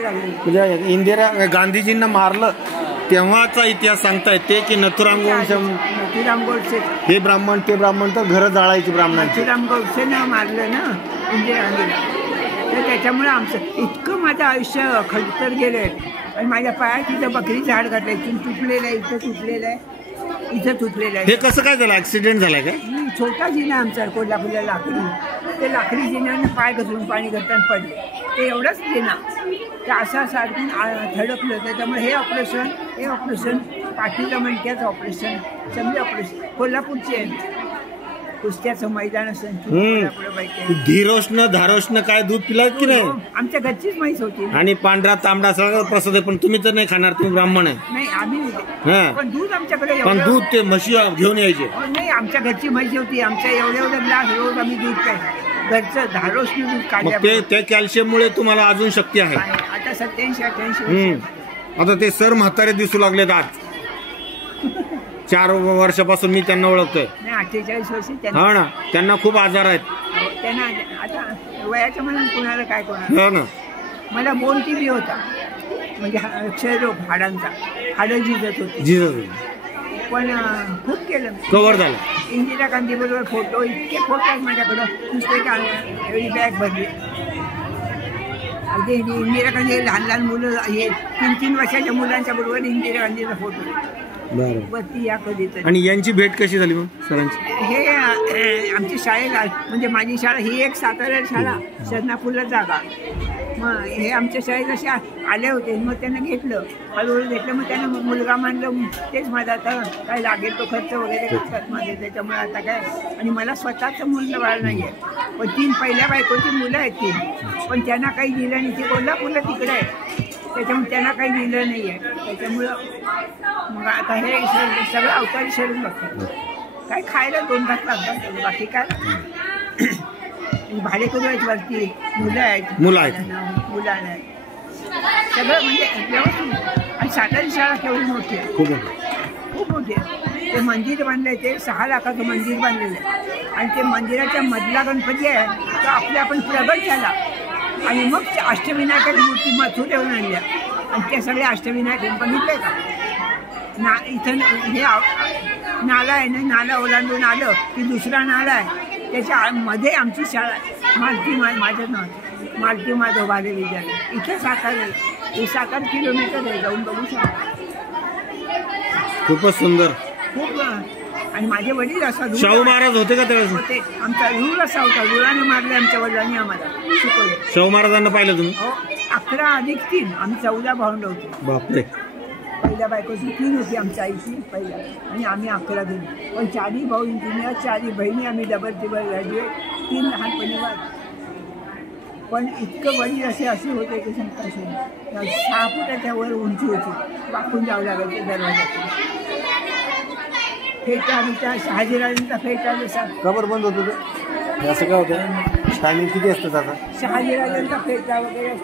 करायला लागले. म्हणजे इंदिरा गांधीजींना मारलं तेव्हाचा इतिहास सांगतायत ते की नथुराम गोडसे. नथुराम गोडसे हे ब्राह्मण ते ब्राह्मण तर घरं जाळायची ब्राह्मणांची. नथुराम गोडसेनं मारलं ना इंदिरा गांधीला. तर त्याच्यामुळे आमचं इतकं माझं आयुष्य खडतर गेलंय. आणि माझ्या पायात इथं बकरी झाड घातलंय. इथून तुटलेलं आहे, इथं तुटलेलं आहे, इथं तुटलेलं आहे. हे कसं काय झालं? ऍक्सिडेंट झालाय का? छोटा जिना आमचा कोल्हापूरला लाकडी. ते लाकडी जिन्याने पाय घसरून पाणी घसरून पडले. ते एवढंच जिना ते असं सारखून थडकलं. त्याच्यामुळे हे ऑपरेशन पाठीला मणक्याचं ऑपरेशन, समजे ऑपरेशन कोल्हापूरचे आहे. कुस्त्याचं मैदान असेल धीरोष्ण धारोष्ण काय दूध पिलायत की नाही? आमच्या घरचीच म्हैस होती. आणि पांढरा तांबडा सगळं प्रसाद आहे. पण तुम्ही तर नाही खाणार, तुम्ही ब्राह्मण आहे. नाही आम्ही पण दूध आमच्याकडे. पण दूध ते म्हशी घेऊन यायचे. नाही आमच्या घरची म्हैस होती. आमच्या एवढे ग्लास रोज आम्ही दूध प्यायचं. घरचं धारोष्ण दूध काढलं. ते कॅल्शियममुळे तुम्हाला अजून शक्ती आहे. आता 87-88. आता ते सर म्हातारे दिसू लागलेत आज. 4 वर्षापासून मी त्यांना ओळखतोय. 48 वर्ष. हा ना, त्यांना खूप आजार आहेत. त्यांना आता वयाच्या मनात कोणाला काय कोणाला. हो ना. मला बोन टीबी होता, म्हणजे क्षयरोग हाडांचा. हाडं झिजत होती. पण खूप केलं, कव्हर झालं. इंदिरा गांधी बरोबर फोटो, इतके फोटो आहेत माझ्याकडं. नुसते एवढी बॅग भरली. अगदी इंदिरा गांधी लहान मुलं, हे 3-3 वर्षाच्या मुलांच्या बरोबर इंदिरा गांधीचा फोटो वरती या कधीतरी. आणि यांची भेट कशी झाली मग सरांची? हे आमची शाळेला, म्हणजे माझी शाळा ही एक सातारा शाळा, शरणापूरला जागा. मग हे आमच्या शाळेत असे आले होते. मग त्यांना घेतलं, हळूहळू घेतलं. मग त्यांना मुलगा मानलं. तेच माझा आता काय लागेल तो खर्च वगैरे करतात माझे. त्याच्यामुळे आता काय, आणि मला स्वतःचं मुलं बाळ नाही आहे. पण 3 पहिल्या बायकोची मुलं आहेत 3. पण त्यांना काही दिलं नाही. ते कोल्हापूरला तिकडे आहे. त्याच्यामुळे त्यांना काही दिलं नाही आहे. त्याच्यामुळं मग आता हे सगळं अवतारी शरीर बघतात. काय खायला 2 घास लागतात, बाकी काय. भाडेकरू आहेत वरती, मुलं आहेत. मुलांना सगळं म्हणजे व्यवस्थित. आणि सातारी शाळा केवढी मोठी आहे, खूप मोठी आहे. ते मंदिर बांधलंय, ते 6 लाखाचं मंदिर बांधलेलं आहे. आणि ते मंदिराच्या मधला गणपती आहे तो आपण प्रगट झाला. आणि मग अष्टविनायकाची मूर्ती मथुरेहून आणल्या. आणि त्या सगळ्या अष्टविनायक बघितलंय का? इथं हे नाला आहे ना, नाला ओलांडून आलं की दुसरा नाला आहे. त्याच्या मध्ये आमची शाळा आहे. माझं नाव मालती माधव बाले विद्यालय. इथे सातारा आहे. हे 7-8 किलोमीटर आहे, जाऊन बघू शकता. खूपच सुंदर. खूप. आणि माझे वडील असा शाहू महाराज होते का त्यावेळेस? होते. आमचा रूळ असा होता, रुळाने मारले आमच्या वडिलांनी आम्हाला शिकवलं. शाहू महाराजांना पाहिलं तुम्ही? हो. 11 अधिक 3 आम्ही 14 भावंड होतो. बापरे. पहिल्या बायकोची 3 होती आमच्या आईची पहिल्या, आणि आम्ही 11 जण. पण 4 भाऊ इंजिनियर, 4 बहिणी. आम्ही डबल ग्रॅज्युएट. 3 लहानपणी वाद. पण इतकं वडील असे होते की सांगता 6 फुटाच्या वर उंची होती. वाकून जावं लागायचं दरवाजातून. फेटा बिटा, शहाजीराजांचा फेटा जसा कबर बंद होतो ते. असं काय होतं? टायमिंग किती असतं आता? शहाजीराजांचा फेटा वगैरे